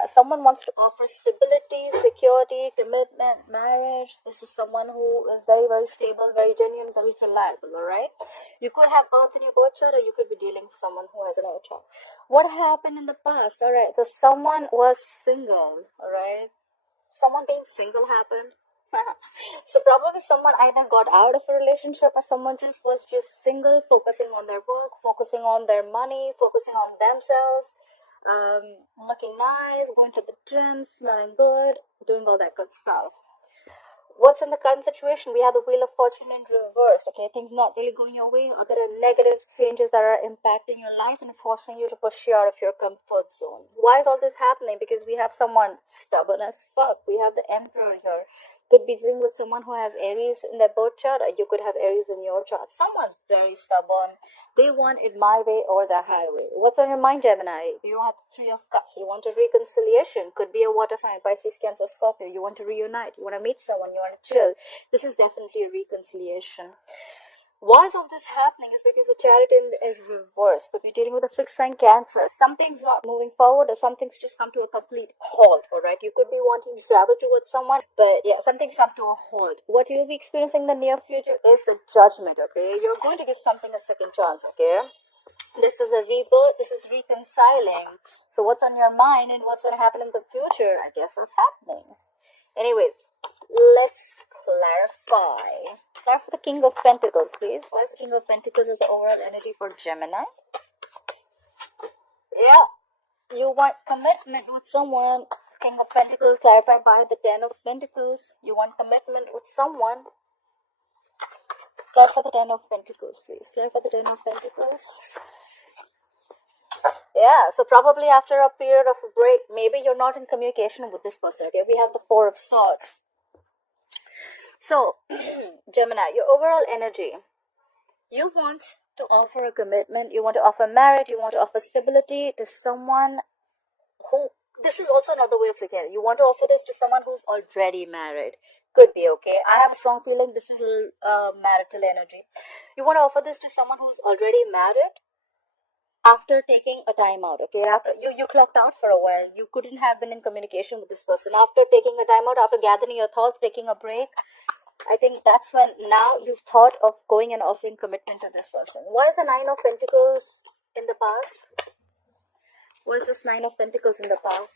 yeah, someone wants to offer stability, security, commitment, marriage. This is someone who is very, very stable, very genuine, very reliable, all right? You could have Earth in your birth chart, or you could be dealing with someone who has an Earth chart. What happened in the past? All right, so someone was single, all right? Someone being single happened. So probably someone either got out of a relationship, or someone just was just single, focusing on their work, focusing on their money, focusing on themselves, looking nice, going to the gym, smelling good, doing all that good stuff. What's in the current situation? We have the Wheel of Fortune in reverse. Okay, things not really going your way, or there are negative changes that are impacting your life and forcing you to push you out of your comfort zone. Why is all this happening? Because we have someone stubborn as fuck. We have the Emperor here. Could be dealing with someone who has Aries in their birth chart, or you could have Aries in your chart. Someone's very stubborn. They want it my way or the highway. What's on your mind, Gemini? You have the Three of Cups. You want a reconciliation. Could be a water sign, Pisces, Cancer, Scorpio. You want to reunite. You want to meet someone. You want to chill. This is definitely a reconciliation. Why is all this happening? Is because the Chariot is reversed. But we're dealing with a fixed sign Cancer. Something's not moving forward, or something's just come to a complete halt. All right, you could be wanting to travel towards someone, but yeah, something's come to a halt. What you'll be experiencing in the near future is the Judgment. Okay, you're going to give something a second chance. Okay, this is a rebirth. This is reconciling. So what's on your mind and what's going to happen in the future? I guess that's happening. Anyways, let's clarify. Clarify the King of Pentacles, please. Why is the King of Pentacles is the overall energy for Gemini? Yeah, you want commitment with someone. King of Pentacles clarified by the Ten of Pentacles. You want commitment with someone. Clarify the Ten of Pentacles, please. Clarify the Ten of Pentacles. Yeah, so probably after a period of a break, maybe you're not in communication with this person. Okay, we have the Four of Swords. So, Gemini, your overall energy, you want to offer a commitment, you want to offer marriage, you want to offer stability to someone who, this is also another way of looking at it. You want to offer this to someone who's already married. Could be, okay? I have a strong feeling this is marital energy. You want to offer this to someone who's already married after taking a time out, okay? After you clocked out for a while, you couldn't have been in communication with this person. After taking a time out, after gathering your thoughts, taking a break, I think that's when now you've thought of going and offering commitment to this person. Why is the Nine of Pentacles in the past? What is this Nine of Pentacles in the past?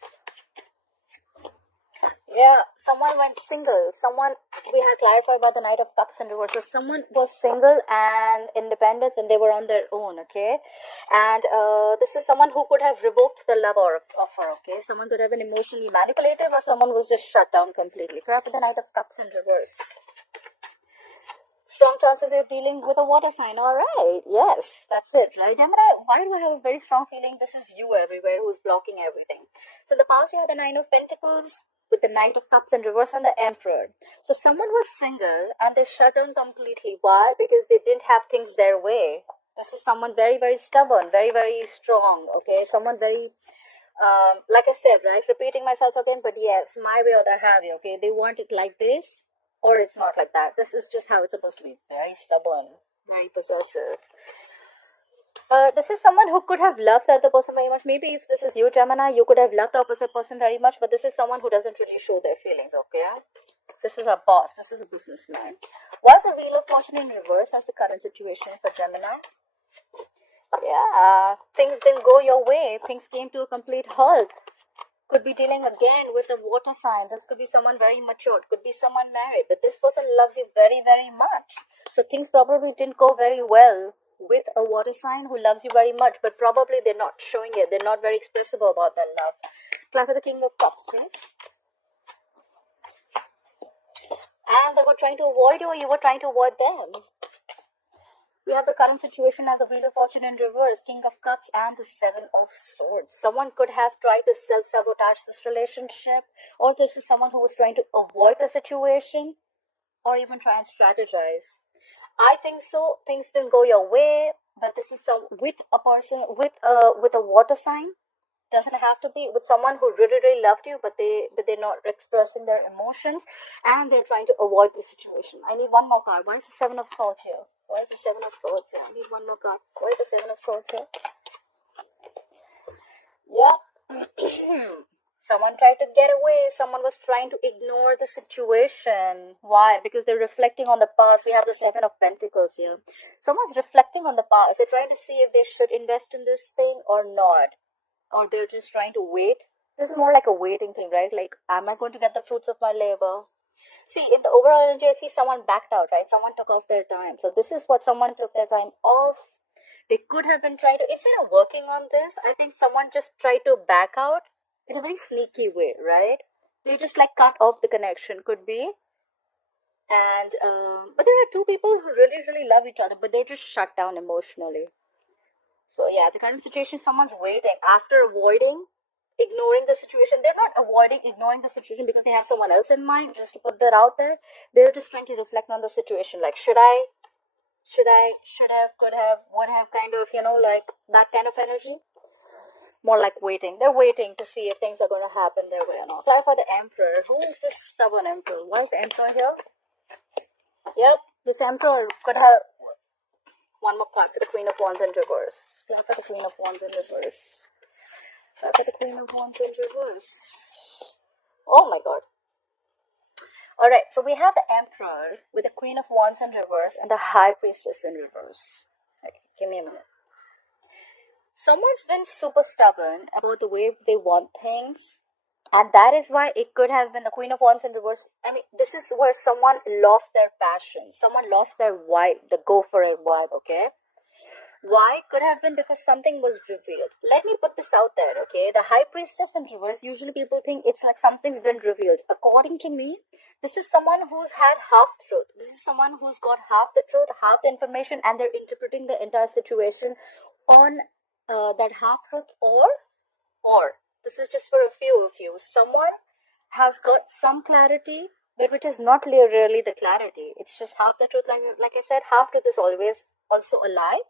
Yeah, someone went single. Someone, we had clarified about the Knight of Cups in reverse. So someone was single and independent and they were on their own, okay? And this is someone who could have revoked the love offer, okay? Someone could have been emotionally manipulative, or someone was just shut down completely. Correct, the Knight of Cups in reverse. Strong chances of dealing with a water sign. All right, yes, that's it, right? Gemini, why do I have a very strong feeling this is you everywhere who's blocking everything? So in the past you have the Nine of Pentacles with the Knight of Cups in reverse and the Emperor. So someone was single and they shut down completely. Why? Because they didn't have things their way. This is someone very, very stubborn, very, very strong, okay? Someone very, like I said, right? Repeating myself again, but yes, my way or the highway, okay? They want it like this, or it's not like that. This is just how it's supposed to be. Very stubborn, very possessive. This is someone who could have loved the other person very much. Maybe if this is you, Gemini, you could have loved the opposite person very much, but this is someone who doesn't really show their feelings, okay? This is a boss. This is a businessman. What's the Wheel of Fortune in reverse as the current situation for Gemini? Yeah, things didn't go your way. Things came to a complete halt. Could be dealing again with a water sign. This could be someone very mature. Could be someone married. But this person loves you very, very much. So things probably didn't go very well with a water sign who loves you very much. But probably they're not showing it. They're not very expressive about their love. Clap for the King of Cups, please. And they were trying to avoid you, or you were trying to avoid them. We have the current situation as the Wheel of Fortune in reverse, King of Cups and the Seven of Swords. Someone could have tried to self-sabotage this relationship, or this is someone who was trying to avoid the situation, or even try and strategize. I think so. Things didn't go your way, but this is with a person with a water sign. Doesn't have to be with someone who really, really loved you, but they're not expressing their emotions, and they're trying to avoid the situation. I need one more card. Why is the Seven of Swords here? Why is the Seven of Swords here? I need one more card. Why is the Seven of Swords here? Yeah. Someone tried to get away. Someone was trying to ignore the situation. Why? Because they're reflecting on the past. We have the Seven of Pentacles here. Someone's reflecting on the past. They're trying to see if they should invest in this thing or not. Or they're just trying to wait. This is more like a waiting thing, right? Like, am I going to get the fruits of my labor? See, in the overall energy, I see someone backed out, right? Someone took off their time. So this is what someone took their time off. They could have been trying to, instead of working on this, I think someone just tried to back out in a very sneaky way, right? They just like cut off the connection, could be. And, but there are two people who really, really love each other, but they're just shut down emotionally. So yeah, the current situation, someone's waiting after avoiding, ignoring the situation. They're not avoiding, ignoring the situation because they have someone else in mind, just to put that out there. They're just trying to reflect on the situation. Like, should have, could have, would have, kind of, like that kind of energy. More like waiting. They're waiting to see if things are going to happen their way or not. Clarify the Emperor. Who is this stubborn Emperor? Why is the Emperor here? Yep, this Emperor could have one more card for the Queen of Wands in reverse. Clarify the Queen of Wands in reverse. Clarify the Queen of Wands in reverse. Oh my god. Alright, so we have the Emperor with the Queen of Wands in reverse and the High Priestess in reverse. Okay, give me a minute. Someone's been super stubborn about the way they want things, and that is why it could have been the Queen of Wands in reverse. I mean, this is where someone lost their passion. Someone lost their vibe, the go for it vibe, okay? Why? Could have been because something was revealed. Let me put this out there, okay? The High Priestess in reverse, usually people think it's like something's been revealed. According to me, this is someone who's had half truth. This is someone who's got half the truth, half the information, and they're interpreting the entire situation on that half truth, or this is just for a few of you. Someone has got some clarity, but which is not really the clarity. It's just half the truth. Like I said, half truth is always also a lie.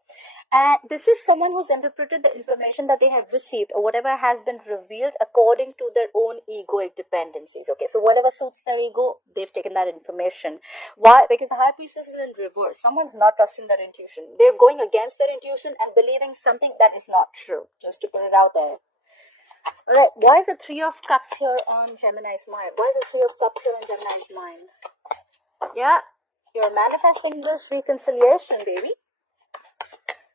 And this is someone who's interpreted the information that they have received or whatever has been revealed according to their own egoic dependencies. Okay, so whatever suits their ego, they've taken that information. Why? Because the High Priestess is in reverse. Someone's not trusting their intuition. They're going against their intuition and believing something that is not true, just to put it out there. Alright, why is the Three of Cups here on Gemini's mind? Why is the Three of Cups here on Gemini's mind? Yeah, you're manifesting this reconciliation, baby.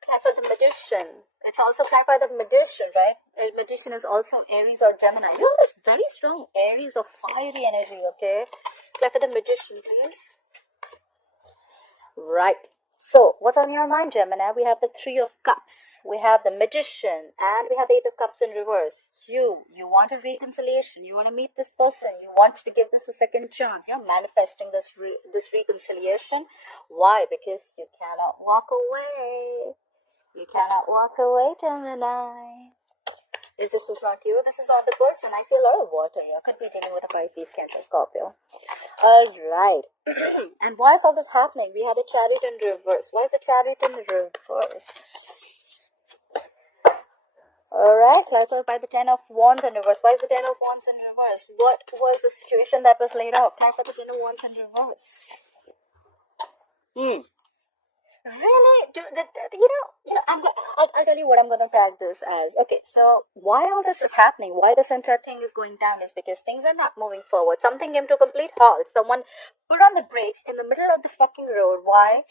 Clarify the Magician. It's also clarify the Magician, right? A Magician is also Aries or Gemini. You have this very strong Aries or fiery energy, okay? Clarify the Magician, please. Right. So, what's on your mind, Gemini? We have the Three of Cups. We have the Magician. And we have the Eight of Cups in reverse. You want a reconciliation. You want to meet this person. You want to give this a second chance. You're manifesting this reconciliation. Why? Because you cannot walk away. You cannot walk away, Gemini. If this is not you, this is not the person. I see a lot of water here. Could be dealing with a Pisces, Cancer, Scorpio. Alright. And why is all this happening? We have the Chariot in reverse. Why is the Chariot in reverse? Alright, clarify by the Ten of Wands in reverse. Why is the Ten of Wands in reverse? What was the situation that was laid out? Clarify the Ten of Wands in reverse. Really? I'll tell you what I'm going to tag this as. Okay, so why all this is happening, why this entire thing is going down is because things are not moving forward. Something came to a complete halt. Someone put on the brakes in the middle of the fucking road. Why?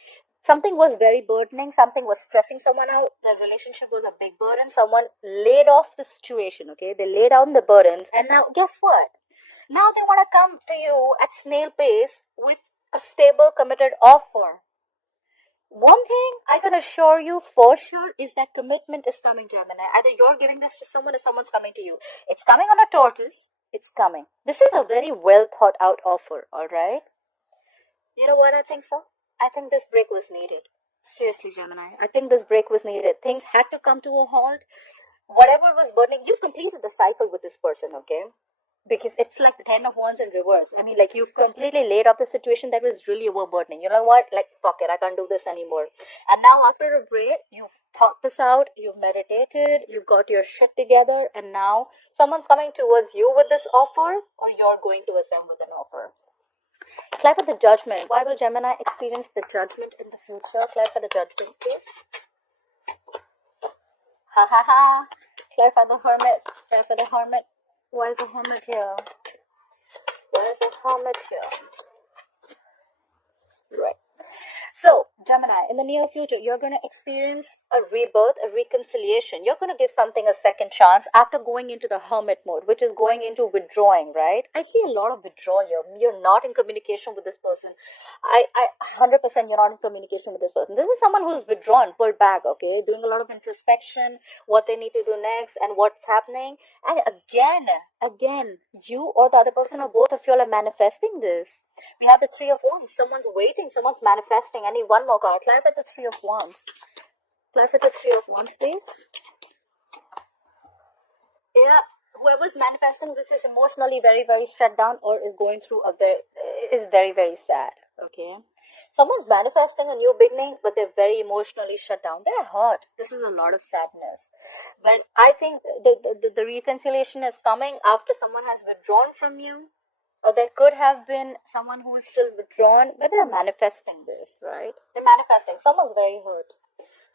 Something was very burdening. Something was stressing someone out. The relationship was a big burden. Someone laid off the situation, okay? They laid down the burdens. And now, guess what? Now they want to come to you at snail pace with a stable, committed offer. One thing I can assure you for sure is that commitment is coming, Gemini. Either you're giving this to someone or someone's coming to you. It's coming on a tortoise. It's coming. This is a very well thought out offer, alright? You know what I think so? I think this break was needed. Seriously, Gemini. I think this break was needed. Things had to come to a halt. Whatever was burning, you've completed the cycle with this person, okay? Because it's like the Ten of Wands in reverse. I mean, like, you've completely laid off the situation that was really overburdening. You know what? Like, fuck it, I can't do this anymore. And now after a break, you've thought this out, you've meditated, you've got your shit together, and now someone's coming towards you with this offer, or you're going towards them with an offer. Clarify the Judgment. Why will Gemini experience the Judgment in the future? Clarify the Judgment, please. Ha ha ha. Clarify the Hermit. Clarify the Hermit. Why is the Hermit here? Why is the Hermit here? Right. So, Gemini, in the near future, you're going to experience a rebirth, a reconciliation. You're going to give something a second chance after going into the hermit mode, which is going into withdrawing, right? I see a lot of withdrawal here. You're not in communication with this person. I 100% you're not in communication with this person. This is someone who's withdrawn, pulled back, okay? Doing a lot of introspection, what they need to do next, and what's happening. And again, you or the other person or both of you are manifesting this. We have the Three of Wands. Someone's waiting, someone's manifesting. I need one more card. Clarify the Three of Wands. Clarify the Three of Wands, please. Yeah, whoever's manifesting this is emotionally very, very shut down or is going through is very, very sad. Okay. Someone's manifesting a new beginning, but they're very emotionally shut down. They're hurt. This is a lot of sadness. But I think the reconciliation is coming after someone has withdrawn from you. Or there could have been someone who is still withdrawn, but they're manifesting this, right? They're manifesting. Someone's very hurt.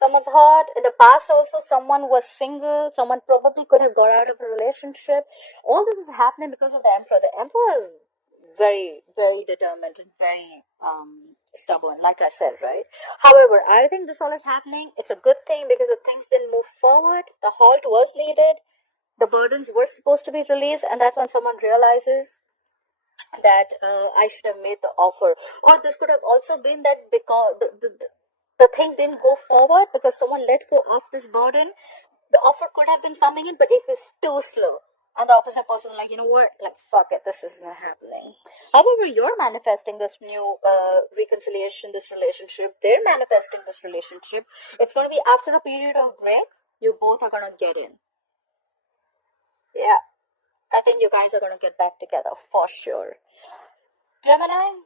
Someone's hurt. In the past, also, someone was single. Someone probably could have got out of a relationship. All this is happening because of the Emperor. The Emperor is very, very determined and very stubborn, like I said, right? However, I think this all is happening. It's a good thing because the things didn't move forward. The halt was needed. The burdens were supposed to be released, and that's when someone realizes that I should have made the offer. Or this could have also been that because the thing didn't go forward because someone let go of this burden. The offer could have been coming in, but it was too slow. And the opposite person was like, you know what, like, fuck it, this isn't happening. However, you're manifesting this new reconciliation, this relationship. They're manifesting this relationship. It's going to be after a period of break, you both are going to get in. Yeah, I think you guys are going to get back together for sure. Gemini,